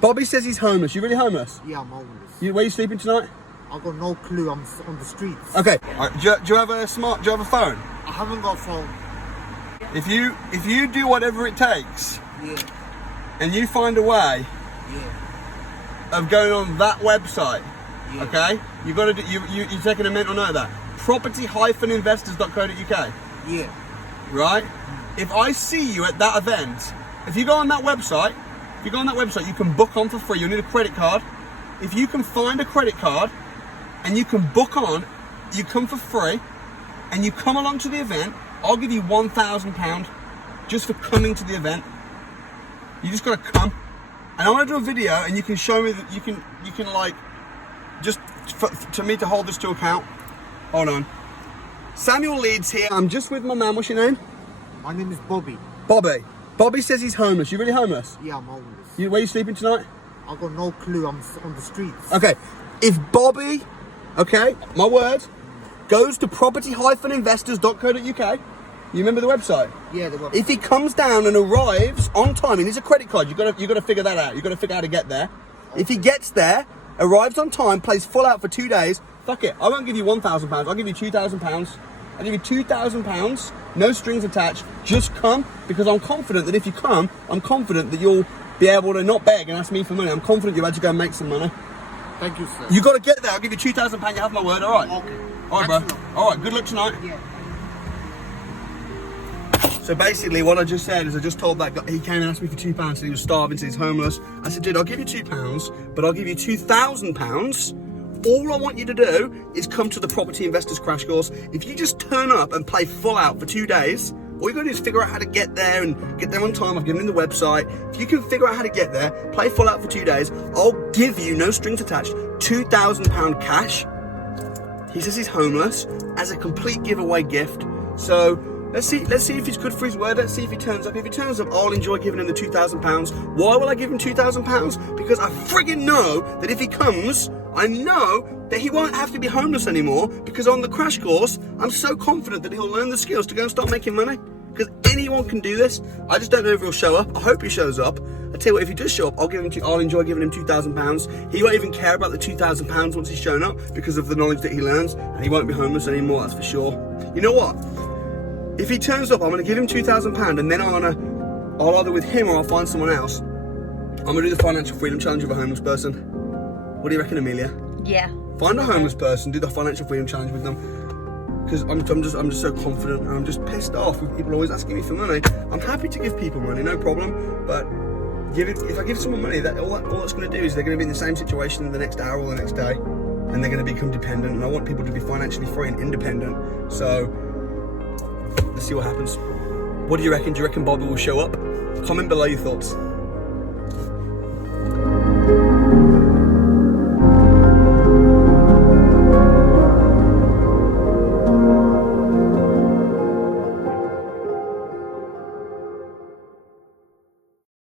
Bobby says he's homeless. You really homeless? Yeah, I'm homeless. Where are you sleeping tonight? I've got no clue. I'm on the streets. Okay. Do you have a phone? I haven't got a phone. If you do whatever it takes, Yeah. and you find a way Yeah. of going on that website, Yeah. okay, you've got to do, you're taking a mental note of that. Property-investors.co.uk. Yeah. Right? If I see you at that event, if you go on that website, you can book on for free. You'll need a credit card. If you can find a credit card and you can book on, you come for free, and you come along to the event, I'll give you £1,000 just for coming to the event. You just gotta come, and I want to do a video, and you can show me that you can like just to me to hold this to account. Hold on. Samuel Leeds here. I'm just with my man. What's your name? My name is Bobby. Bobby. Bobby says he's homeless. You really homeless? Yeah, I'm homeless. Where are you sleeping tonight? I've got no clue. I'm on the streets. Okay. If Bobby, okay, my word, goes to property-investors.co.uk, you remember the website? Yeah, the website. If he comes down and arrives on time, and he's a credit card, you got to figure that out. You got to figure out how to get there. Okay. If he gets there, arrives on time, plays full out for 2 days, fuck it. I won't give you £1,000. I'll give you £2,000. I'll give you £2,000, no strings attached. Just come, because I'm confident that if you come, I'm confident that you'll be able to not beg and ask me for money. I'm confident you'll actually go and make some money. Thank you, sir. You got to get there. I'll give you £2,000. You have my word. All right. Okay. All right, bro. All right. Good luck tonight. Yeah. So basically, what I just said is I just told that guy, he came and asked me for £2, and he was starving, so he's homeless. I said, dude, I'll give you £2, but I'll give you £2,000. All I want you to do is come to the Property Investors Crash Course. If you just turn up and play full out for 2 days, all you got to do is figure out how to get there and get there on time. I've given him the website. If you can figure out how to get there, play full out for 2 days, I'll give you, no strings attached, £2,000 cash. He says he's homeless, as a complete giveaway gift. So let's see if he's good for his word. Let's see if he turns up. If he turns up, I'll enjoy giving him the £2,000. Why will I give him £2,000? Because I friggin' know that if he comes, I know that he won't have to be homeless anymore, because on the crash course, I'm so confident that he'll learn the skills to go and start making money. Because anyone can do this. I just don't know if he'll show up. I hope he shows up. I tell you what, if he does show up, I'll enjoy giving him £2,000. He won't even care about the £2,000 once he's shown up, because of the knowledge that he learns, and he won't be homeless anymore. That's for sure. You know what? If he turns up, I'm going to give him £2,000, and then I'll either with him or I'll find someone else. I'm going to do the financial freedom challenge with a homeless person. What do you reckon, Amelia? Yeah. Find a homeless person, do the financial freedom challenge with them. Because I'm just so confident, and I'm just pissed off with people always asking me for money. I'm happy to give people money, no problem. But if I give someone money, all that's going to do is they're going to be in the same situation the next hour or the next day, and they're going to become dependent. And I want people to be financially free and independent. So let's see what happens. What do you reckon? Do you reckon Bobby will show up? Comment below your thoughts.